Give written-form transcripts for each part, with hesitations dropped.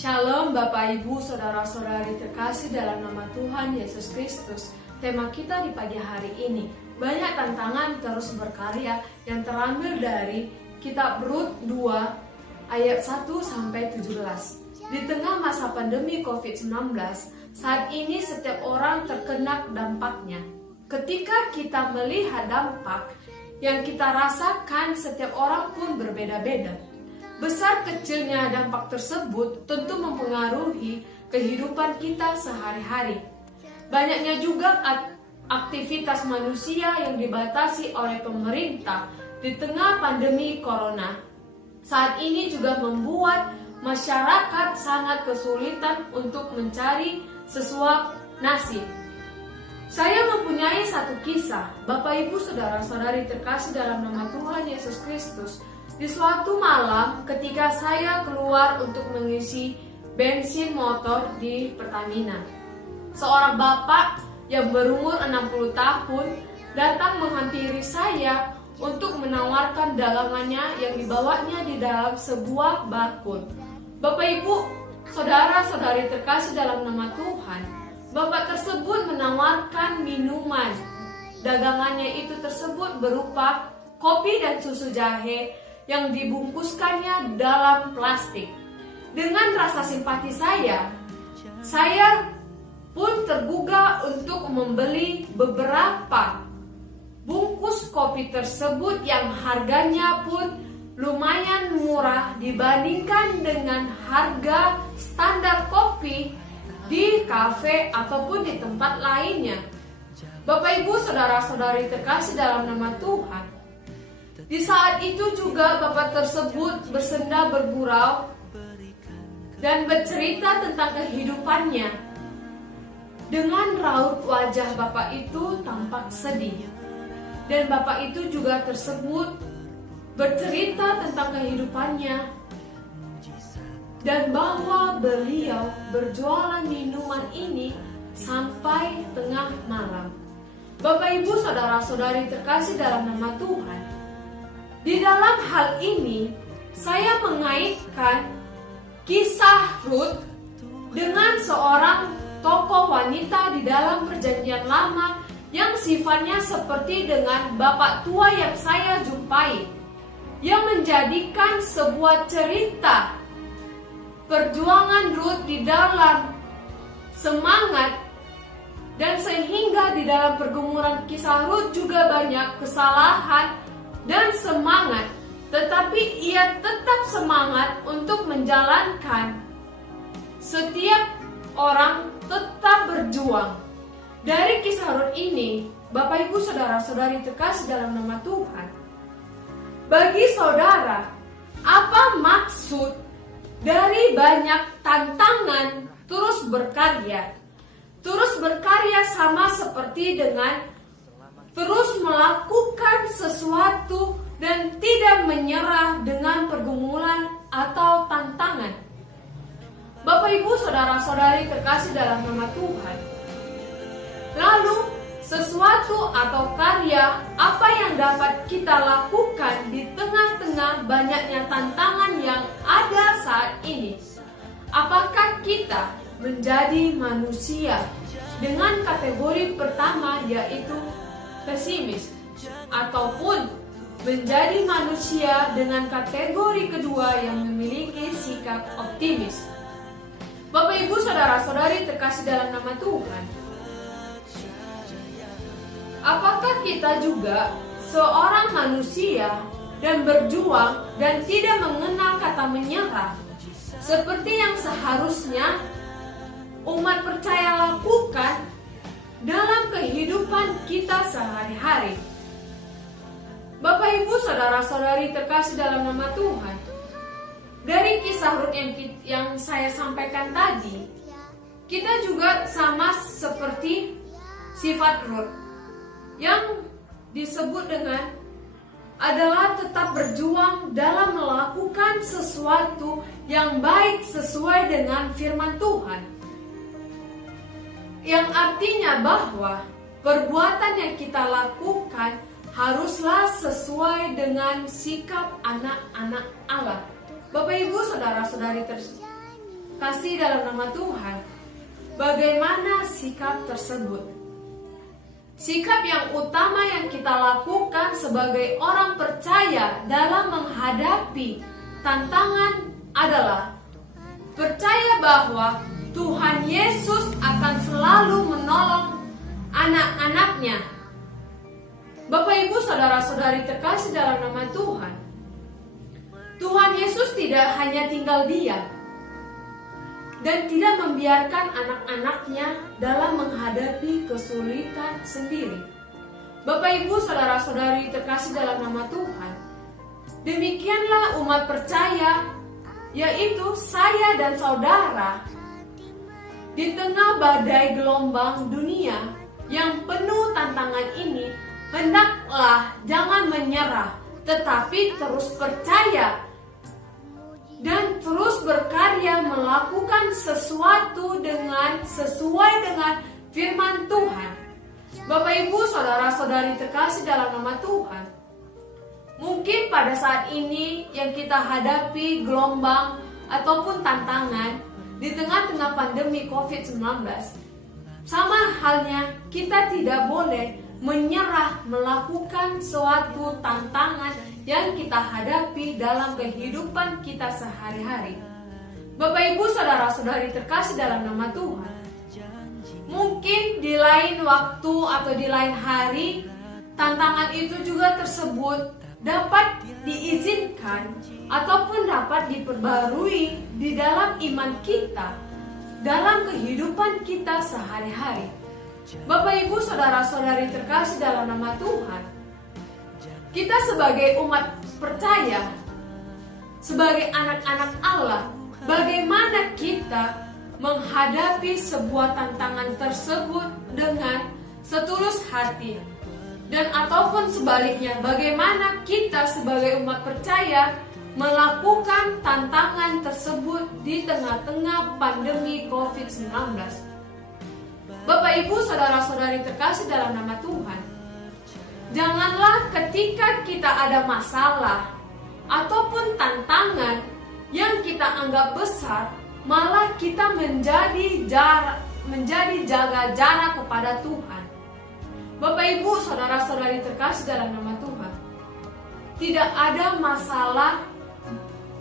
Shalom Bapak Ibu, Saudara-saudari terkasih dalam nama Tuhan Yesus Kristus. Tema kita di pagi hari ini, banyak tantangan terus berkarya, yang terambil dari Kitab Rut 2 ayat 1-17. Di tengah masa pandemi COVID-19, saat ini setiap orang terkena dampaknya. Ketika kita melihat dampak yang kita rasakan, setiap orang pun berbeda-beda. Besar kecilnya dampak tersebut tentu mempengaruhi kehidupan kita sehari-hari. Banyaknya juga aktivitas manusia yang dibatasi oleh pemerintah di tengah pandemi corona. Saat ini juga membuat masyarakat sangat kesulitan untuk mencari sesuap nasi. Saya mempunyai satu kisah, Bapak Ibu Saudara-saudari terkasih dalam nama Tuhan Yesus Kristus. Di suatu malam ketika saya keluar untuk mengisi bensin motor di Pertamina, seorang bapak yang berumur 60 tahun datang menghampiri saya untuk menawarkan dagangannya yang dibawanya di dalam sebuah bakul. Bapak Ibu, saudara-saudari terkasih dalam nama Tuhan, bapak tersebut menawarkan minuman. Dagangannya itu tersebut berupa kopi dan susu jahe yang dibungkuskannya dalam plastik. Dengan rasa simpati saya pun tergugah untuk membeli beberapa bungkus kopi tersebut yang harganya pun lumayan murah dibandingkan dengan harga standar kopi di kafe ataupun di tempat lainnya. Bapak Ibu saudara-saudari terkasih dalam nama Tuhan, di saat itu juga bapak tersebut bersenda bergurau dan bercerita tentang kehidupannya. Dengan raut wajah bapak itu tampak sedih. Dan bapak itu juga tersebut bercerita tentang kehidupannya dan bahwa beliau berjualan minuman ini sampai tengah malam. Bapak Ibu saudara-saudari terkasih dalam nama Tuhan, di dalam hal ini saya mengaitkan kisah Rut dengan seorang tokoh wanita di dalam Perjanjian Lama yang sifatnya seperti dengan bapak tua yang saya jumpai, yang menjadikan sebuah cerita perjuangan Rut di dalam semangat, dan sehingga di dalam pergumulan kisah Rut juga banyak kesalahan dan semangat, tetapi ia tetap semangat untuk menjalankan. Setiap orang tetap berjuang. Dari kisah Rut ini, Bapak Ibu saudara-saudari terkasih dalam nama Tuhan, bagi saudara, apa maksud dari banyak tantangan terus berkarya? Terus berkarya sama seperti dengan terus melakukan sesuatu dan tidak menyerah dengan pergumulan atau tantangan. Bapak Ibu saudara-saudari terkasih dalam nama Tuhan, lalu sesuatu atau karya apa yang dapat kita lakukan di tengah-tengah banyaknya tantangan yang ada saat ini? Apakah kita menjadi manusia dengan kategori pertama, yaitu pesimis, ataupun menjadi manusia dengan kategori kedua yang memiliki sikap optimis? Bapak Ibu saudara-saudari terkasih dalam nama Tuhan, apakah kita juga seorang manusia dan berjuang dan tidak mengenal kata menyerah seperti yang seharusnya umat percaya lakukan dalam kehidupan kita sehari-hari? Bapak Ibu saudara-saudari terkasih dalam nama Tuhan, dari kisah Rut yang saya sampaikan tadi, kita juga sama seperti sifat Rut yang disebut dengan adalah tetap berjuang dalam melakukan sesuatu yang baik sesuai dengan firman Tuhan, yang artinya bahwa perbuatan yang kita lakukan haruslah sesuai dengan sikap anak-anak Allah. Bapak Ibu saudara-saudari kasih dalam nama Tuhan, bagaimana sikap tersebut? Sikap yang utama yang kita lakukan sebagai orang percaya dalam menghadapi tantangan adalah percaya bahwa Tuhan Yesus akan selalu menolong anak-anaknya. Bapak, Ibu, saudara-saudari terkasih dalam nama Tuhan, Tuhan Yesus tidak hanya tinggal diam dan tidak membiarkan anak-anaknya dalam menghadapi kesulitan sendiri. Bapak, Ibu, saudara-saudari terkasih dalam nama Tuhan, demikianlah umat percaya, yaitu saya dan saudara, di tengah badai gelombang dunia yang penuh tantangan ini, hendaklah jangan menyerah, tetapi terus percaya dan terus berkarya melakukan sesuatu sesuai dengan firman Tuhan. Bapak, Ibu, saudara-saudari terkasih dalam nama Tuhan, mungkin pada saat ini yang kita hadapi gelombang ataupun tantangan di tengah-tengah pandemi COVID-19, sama halnya kita tidak boleh menyerah melakukan suatu tantangan yang kita hadapi dalam kehidupan kita sehari-hari. Bapak, Ibu, saudara-saudari terkasih dalam nama Tuhan, mungkin di lain waktu atau di lain hari tantangan itu juga tersebut dapat diizinkan ataupun dapat diperbarui di dalam iman kita, dalam kehidupan kita sehari-hari. Bapak, Ibu, saudara-saudari terkasih dalam nama Tuhan, kita sebagai umat percaya, sebagai anak-anak Allah, bagaimana kita menghadapi sebuah tantangan tersebut dengan setulus hati, dan ataupun sebaliknya, bagaimana kita sebagai umat percaya melakukan tantangan tersebut di tengah-tengah pandemi COVID-19. Bapak, Ibu, saudara-saudari terkasih dalam nama Tuhan, janganlah ketika kita ada masalah ataupun tantangan yang kita anggap besar, malah kita menjadi jaga jarak kepada Tuhan. Bapak, Ibu, saudara-saudari terkasih dalam nama Tuhan, tidak ada masalah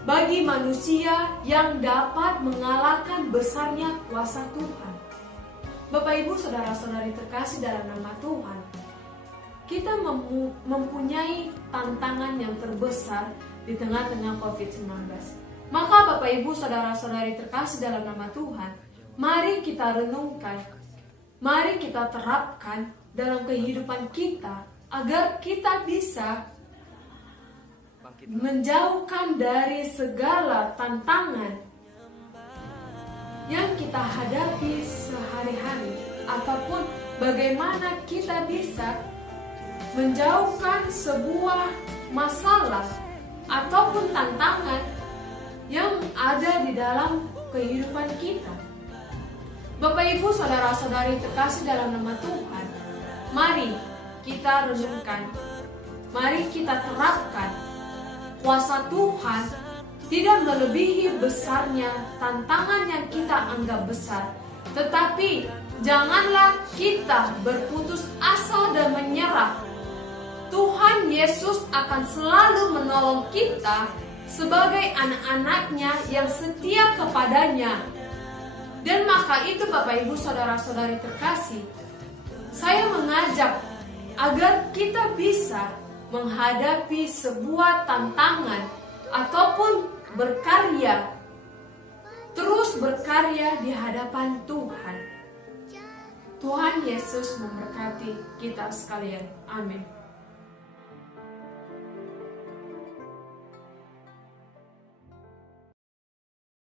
bagi manusia yang dapat mengalahkan besarnya kuasa Tuhan. Bapak, Ibu, saudara-saudari terkasih dalam nama Tuhan, kita mempunyai tantangan yang terbesar di tengah-tengah COVID-19. Maka Bapak, Ibu, saudara-saudari terkasih dalam nama Tuhan, mari kita renungkan, mari kita terapkan dalam kehidupan kita agar kita bisa menjauhkan dari segala tantangan yang kita hadapi sehari-hari, ataupun bagaimana kita bisa menjauhkan sebuah masalah ataupun tantangan yang ada di dalam kehidupan kita. Bapak, Ibu, saudara-saudari terkasih dalam nama Tuhan, mari kita renungkan, mari kita terapkan kuasa Tuhan tidak melebihi besarnya tantangan yang kita anggap besar. Tetapi janganlah kita berputus asa dan menyerah. Tuhan Yesus akan selalu menolong kita sebagai anak-anaknya yang setia kepadanya. Dan maka itu Bapak, Ibu, saudara-saudari terkasih, saya mengajak agar kita bisa menghadapi sebuah tantangan ataupun berkarya, terus berkarya di hadapan Tuhan. Tuhan Yesus memberkati kita sekalian. Amin.